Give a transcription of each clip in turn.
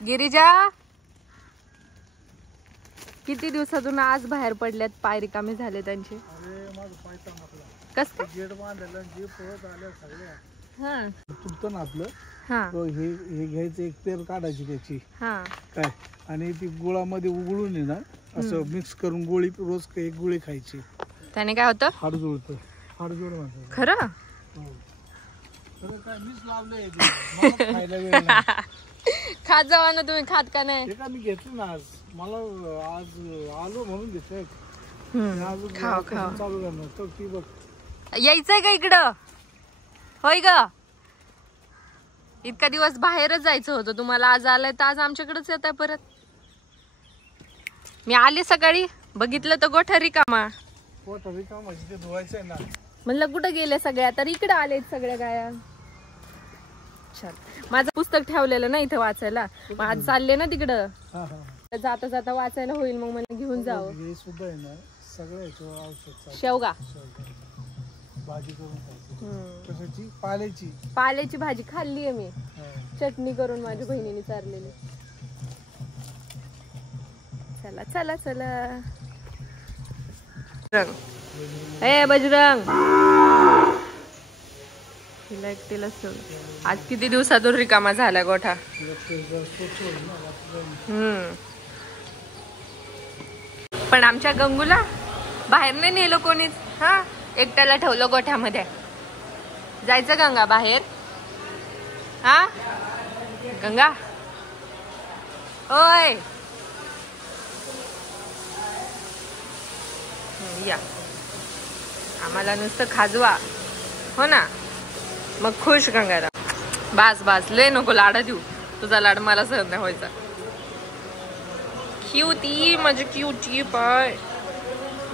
गिरिजा किती दिवसातून आज बाहेर पडल्यात, पाय रिकामे झाले त्यांचे. कस काय गेट बांधायला जे पळत आल्या सगळ्या हा तुटतं ना आपलं. हा तो हे घ्यायचं, एक पेर काढायची त्याची हा काय, आणि ती गुळामध्ये उघडून आहे ना असं मिक्स करून गोळी रोज एक गोळी खायची. त्याने काय होतं? हाड जुळतं. हाड जुळ म्हणतात. खरं? काय मीच लावलंय ते. मला खायला वेळ नाही. खात जावा ना तुम्ही, खात का नाही? हे का मी घेतलं ना आज, मला आज आलो म्हणून घेतलंय. खाव खाव. चालू करणार तर ती बघ. यायचंय का इकडं? होय ग, इतका दिवस बाहेरच जायचं होतं तुम्हाला, आज आलंय तर आज आमच्याकडेच येत आहे परत. मी आले सकाळी, बघितलं तर गोठा रिकामा. गोठा रिकामा ते धुवायचंय ना. म्हणलं कुठं गेले सगळ्या, तर इकडे आलेत सगळ्या गाया. छान. माझं पुस्तक ठेवलेलं ना इथे वाचायला, मग आज चालले ना तिकडं, जाता जाता वाचायला होईल, मग मला घेऊन जावं. हे सुद्धा आहे ना सगळं औषध. शेवगा भाजी करून खायची. कशाची? पाल्याची. पाल्याची भाजी खाल्लीये मी, चटणी करून माझ्या बहिणीने चारलेली. चला चला चला. ए बजरंग, तिला एकटीला सोड. आज किती दिवसातून रिकामा झाला गोठा. पण आमच्या गंगूला बाहेर नाही नेलं कोणीच. हा, एकट्याला ठेवलं गोठ्यामध्ये. जायचं गंगा बाहेर? हा गंगा, ओय या, आम्हाला नुसतं खाजवा, हो ना, मग खुश गंगारा. बास बास, लय नको लाडा देऊ, तुझा लाड मला सहन नाही व्हायचा. क्यूटी माझी क्यूटी. पाय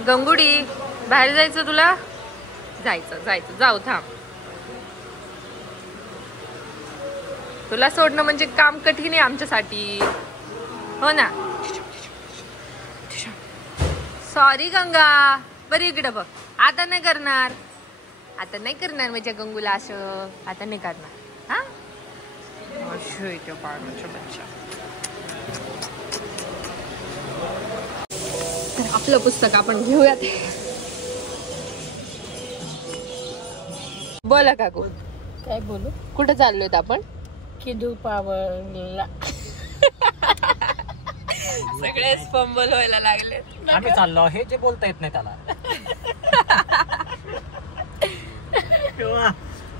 गंगुडी, बाहेर जायचं तुला? जायचं जायचं, जाऊ थांब. तुला सोडणं म्हणजे काम कठीण आहे आमच्यासाठी, हो ना. सॉरी गंगा. बरी इकडे बघ, आता नाही करणार, आता नाही करणार माझ्या गंगूला असं, आता नाही करणार. हा बच्चा. तर आपलं पुस्तक आपण घेऊयात. बोला काकू. काय बोलू? कुठे चाललोय आपण? किंदूर पावरला. सगळेच फंबल व्हायला लागले. आम्ही चाललो, हे जे बोलता येत नाही त्याला.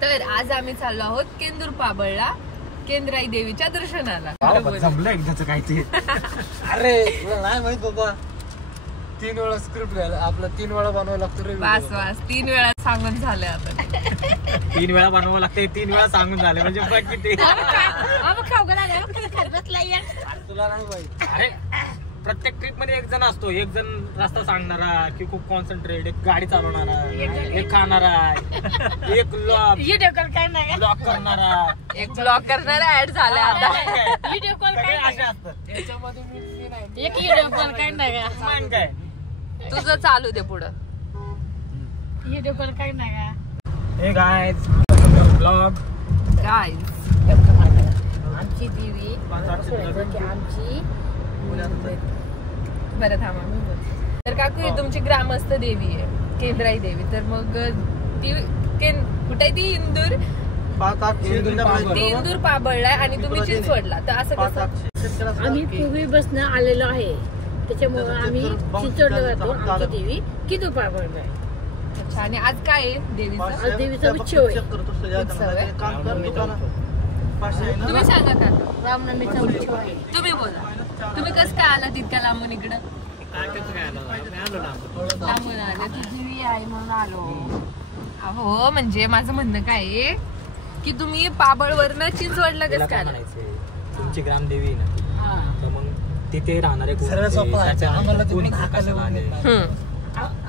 तर आज आम्ही चाललो आहोत केंदूर पाबळला, केंद्राई देवीच्या दर्शनाला. जमलं एकदाच काय ते. अरे तुला नाही माहित बाबा, 3 वेळा स्क्रिप्ट घ्यायला आपला 3 वेळा बनवायला लागतो रे. वास वास 3 वेळा सांगून झालंय आता. 3 वेळा बनवावं लागते, 3 वेळा सांगून झाले म्हणजे बघ किती. तुला नाही माहित. अरे प्रत्येक ट्रिप मध्ये एक जण असतो, एक जण रस्ता सांगणारा की खूप कॉन्सन्ट्रेट, एक गाडी चालवणारा, एक खाणारा, एक ब्लॉक करणारा, एक ब्लॉग करणारा ऍड झाला आता. व्हिडिओ कॉल सगळे असे असतात. याच्यामध्ये मी नाही. एक व्हिडिओ कॉल काय नाही का? मग काय तुझं चालू दे पुढं. व्हिडिओ कॉल काय नाही का? Hey guys blog. गाईज आमची देवी आमची बरं थांबा. तर काकू ही तुमची ग्रामस्थ देवी आहे, केंद्राई देवी. तर मग ती कुठे ती इंदूर, ती इंदूर पाबळला आणि तुम्ही चिंचवडला. तर असं कसं? आम्ही पूर्वी बसणं आलेलो आहे, त्याच्यामुळे आम्ही चिंचवडला जातो. आमची देवी किंदूर पाबळला आहे. अच्छा, आणि आज काय आहे देवीचं? आज देवीचा उत्सव आहे. उत्सव आहे. तुम्ही सांगा का, रामनवमीचा उत्सव आहे. तुम्ही बोला. तुम्ही कसं काय आला तितक्या लांबून इकडं? लांबून आले, ती देवी आहे म्हणून आलो. अहो म्हणजे माझं म्हणणं काय आहे की तुम्ही पाबळवरनं चिंचवडला कसं काय आला? तुमची ग्रामदेवी ना, तर मग तिथे राहणारे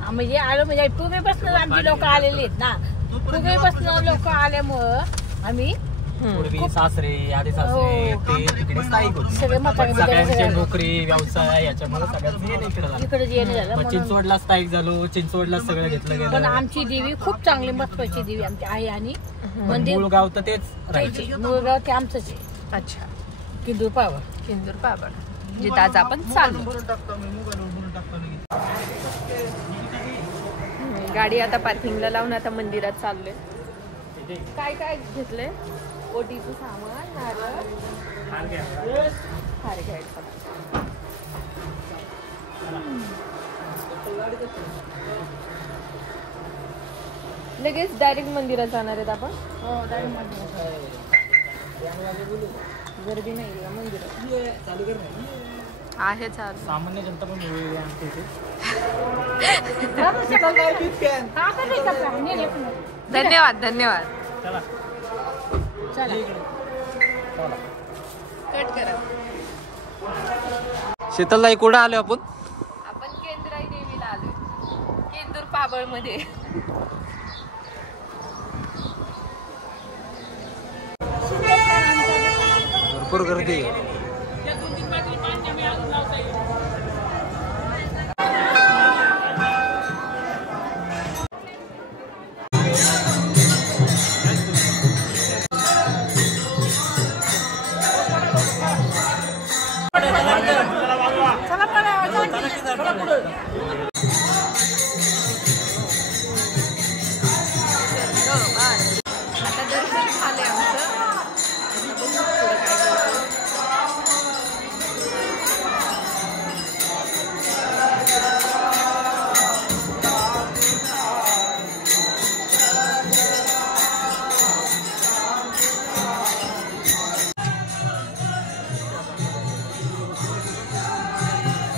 म्हणजे आलो म्हणजे पूर्वीपासून आमची लोक आलेली आहेत ना, पूर्वीपासून लोक आल्यामुळं आम्ही सासरे आधी सासरे ते तिकडे स्थायिक होते. सगळ्यांची नोकरी व्यवसाय याच्यामुळे सगळ्यांचं येणं इकडे येणं झालं. चिंचवडला स्थायिक झालो, चिंचवडला सगळं घेतलं गेलं. पण आमची देवी खूप चांगली महत्वाची देवी आमची आहे. आणि मंदिर मूळ गाव तर तेच राहायचे, मूळ गाव ते आमचंच आहे. अच्छा, किंदूर पाबळ. किंदूर पाबळ जिथं आज आपण चाललो. गाडी आता पार्किंगला लावून आता मंदिरात चाललोय. काय काय घेतलंय? ओटीचं सामान, नारळ, हार घ्यायचा. लगेच डायरेक्ट मंदिरात जाणार आहेत आपण. गर्दी नाही का मंदिरात? आहे चालू. सामान्य जनता पण धन्यवाद धन्यवाद. कट करा. शीतलताई कुठं आलो आपण? आपण केंद्राई देवीला आलोय. केंदूर पाबळ मध्ये. भरपूर गर्दी. आता दर्शन झालंय आमचं.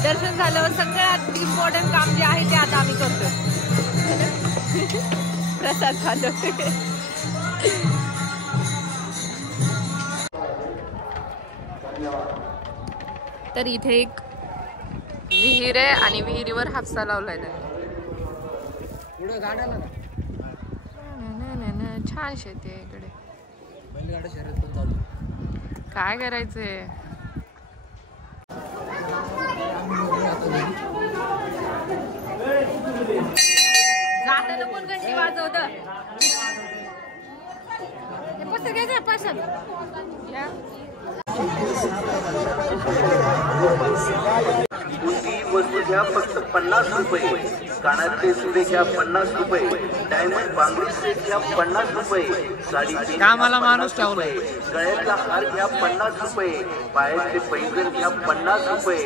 दर्शन झाल्यावर सगळ्यात इम्पॉर्टंट काम जे आहे ते आता आम्ही करतो. प्रसाद खातो. तर इथे एक विहीर आहे आणि विहिरीवर हापसा लावलाय त्यांनी. छान शेती आहे इकडे. काय करायचंय? जाताना कोण घंटी वाजवत? वस्तू घ्या फक्त 50 रुपये. कानातले सुरे घ्या 50 रुपये. डायमंड बांगडी सेट घ्या 50 रुपये. साडी कामाला माणूस ठेवलाय. गळ्यातला हार घ्या 50 रुपये. पायातले पैंजण घ्या 50 रुपये.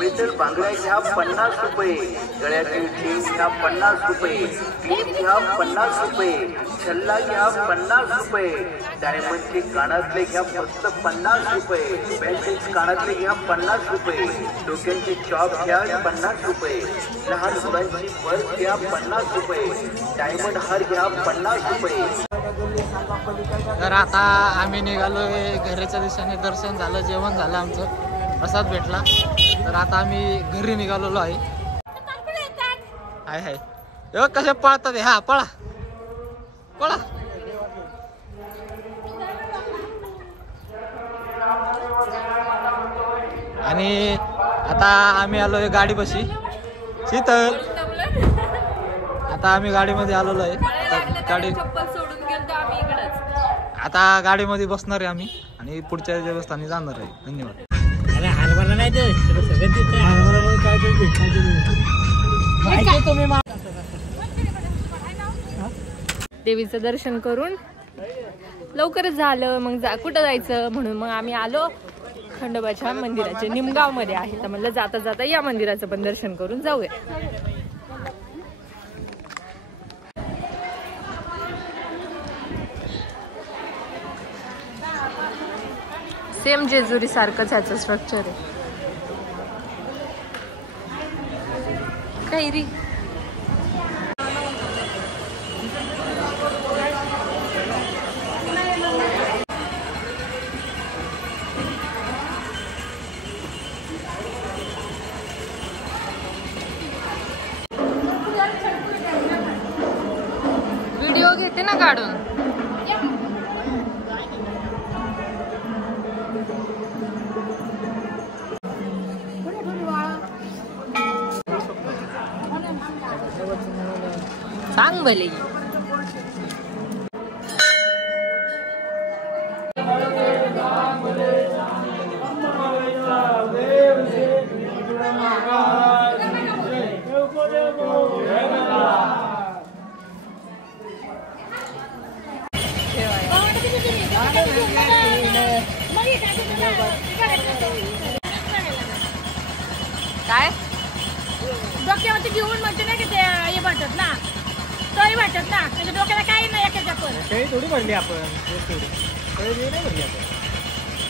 मेटल बांगड्या घ्या 50 रुपये. गळ्यातली चेन घ्या 50 रुपये. क्लिप घ्या 50 रुपये. छल्ला घ्या 50 रुपये. डायमंडचे कानातले घ्या फक्त 50 रुपये. बँकेज कानातले घ्या 50 रुपये. डोक्यांचे चॉप घ्या 50 रुपये. लहान मुलांची पर्स घ्या 50 रुपये. डायमंड हार घ्या 50 रुपये. तर आता आम्ही निघालोय घराच्या दिशेने. दर्शन झालं, जेवण झालं, आमचं प्रसाद भेटला. तर आता आम्ही घरी निघालेलो आहे. हाय कसे पळतात? हा पळा पळा. आणि आता आम्ही आलोय गाडीपाशी. शीतल, आता आम्ही गाडीमध्ये आलेलो आहे. गाडी आता गाडीमध्ये बसणार आहे आम्ही आणि पुढच्या देवस्थानी जाणार आहे. धन्यवाद. देवीचं दर्शन करून लवकरच झालं. मग कुठं जायचं म्हणून मग आम्ही आलो खंडोबाच्या मंदिराचे. निमगाव मध्ये आहे. तर म्हणलं जाता जाता या मंदिराचं पण दर्शन करून जाऊया. सेम जेजुरी सारखंच ह्याचं स्ट्रक्चर आहे. कैरी व्हिडिओ घेते ना काढून. सांग भले. असं घेऊन म्हणते ना की ते हे भरतात ना तळी भरतात ना त्याच्या डोक्याला काही नाही एकाच्या पण तळी थोडी भरली आपण तळी नाही भरली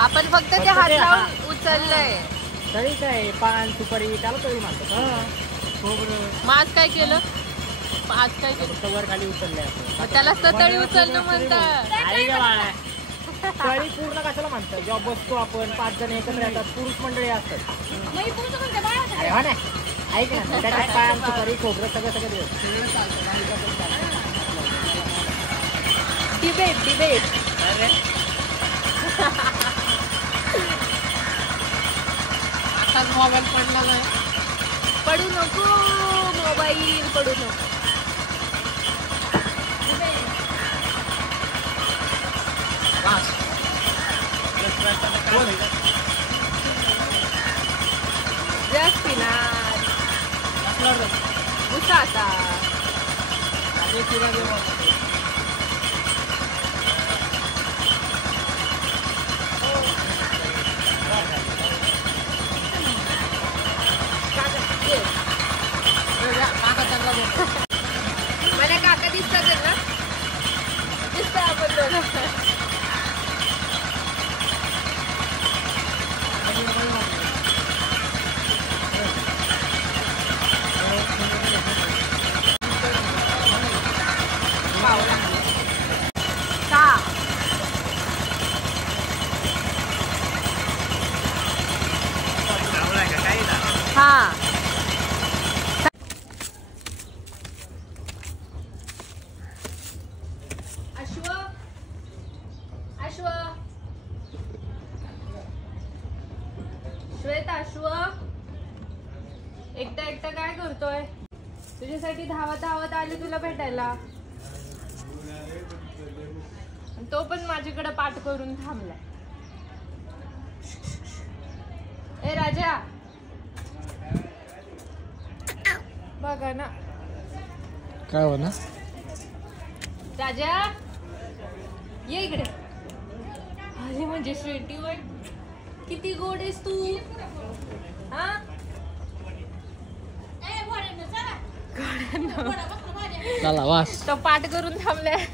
आपण फक्त ते हात लावून उचललंय. तळी काय पान सुपारी त्याला तळी म्हणतात. मग काय केलं आज काय केलं वर खाली उचलले आपण त्यालाच तर तळी उचलणं म्हणतात. तळी पूर्ण कशाला म्हणतात जेव्हा बसतो आपण 5 जण एकत्र येतात पुरुष मंडळी असतात. अरे हो ना ऐक ना त्याच्यात पान सुपारी खोबरं सगळं डिबेट आता मोबाईल पडला नाही. पडू नको मोबाईल पडू नको. जस्ट पिणार उसा आता मला काका दिसतात ना दिसतं आपण दोघं. हा अश्व श्वेता अश्व एकटा काय करतोय? तुझ्यासाठी धावत आले तुला भेटायला. तो पण माझ्याकडे पाठ करून थांबलाय. ए राजा बघा ना काय हो ना राजा ये इकडे. अरे म्हणजे स्वीटी वय किती गोड आहेस तू. हा चला वास तो पाठ करून थांबलाय.